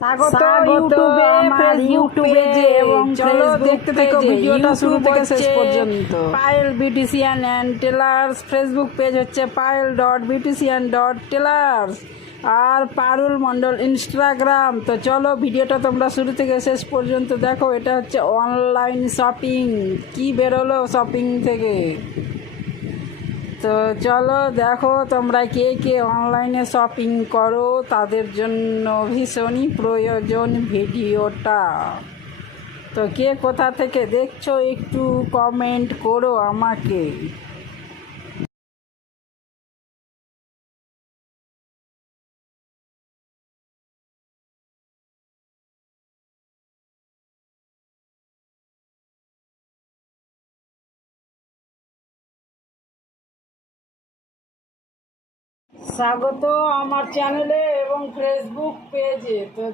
স্বাগত স্বাগত ইউটিউবে আমার ফেসবুক ইউটিউবে পেজে এবং চলো ফেসবুক দেখতে থাকো পেজে ভিডিওটা শুরু ইউটিউব থেকে শেষ হচ্ছে পর্যন্ত। Payel beautician and tailors, Facebook page হচ্ছে পায়েল.বিউটিশিয়ান.টেলার্স আর পারুল মণ্ডল ইনস্টাগ্রাম। তো চলো ভিডিওটা তোমরা শুরু থেকে শেষ পর্যন্ত দেখো। এটা হচ্ছে অনলাইন শপিং, কি বেরোলো শপিং থেকে। তো চলো দেখো তোমরা কে কে অনলাইনে শপিং করো, তাদের জন্য ভীষণই প্রয়োজন ভিডিওটা। তো কে কোথা থেকে দেখছো একটু কমেন্ট করো আমাকে। স্বাগত আমার চ্যানেলে এবং ফেসবুক পেজে। তো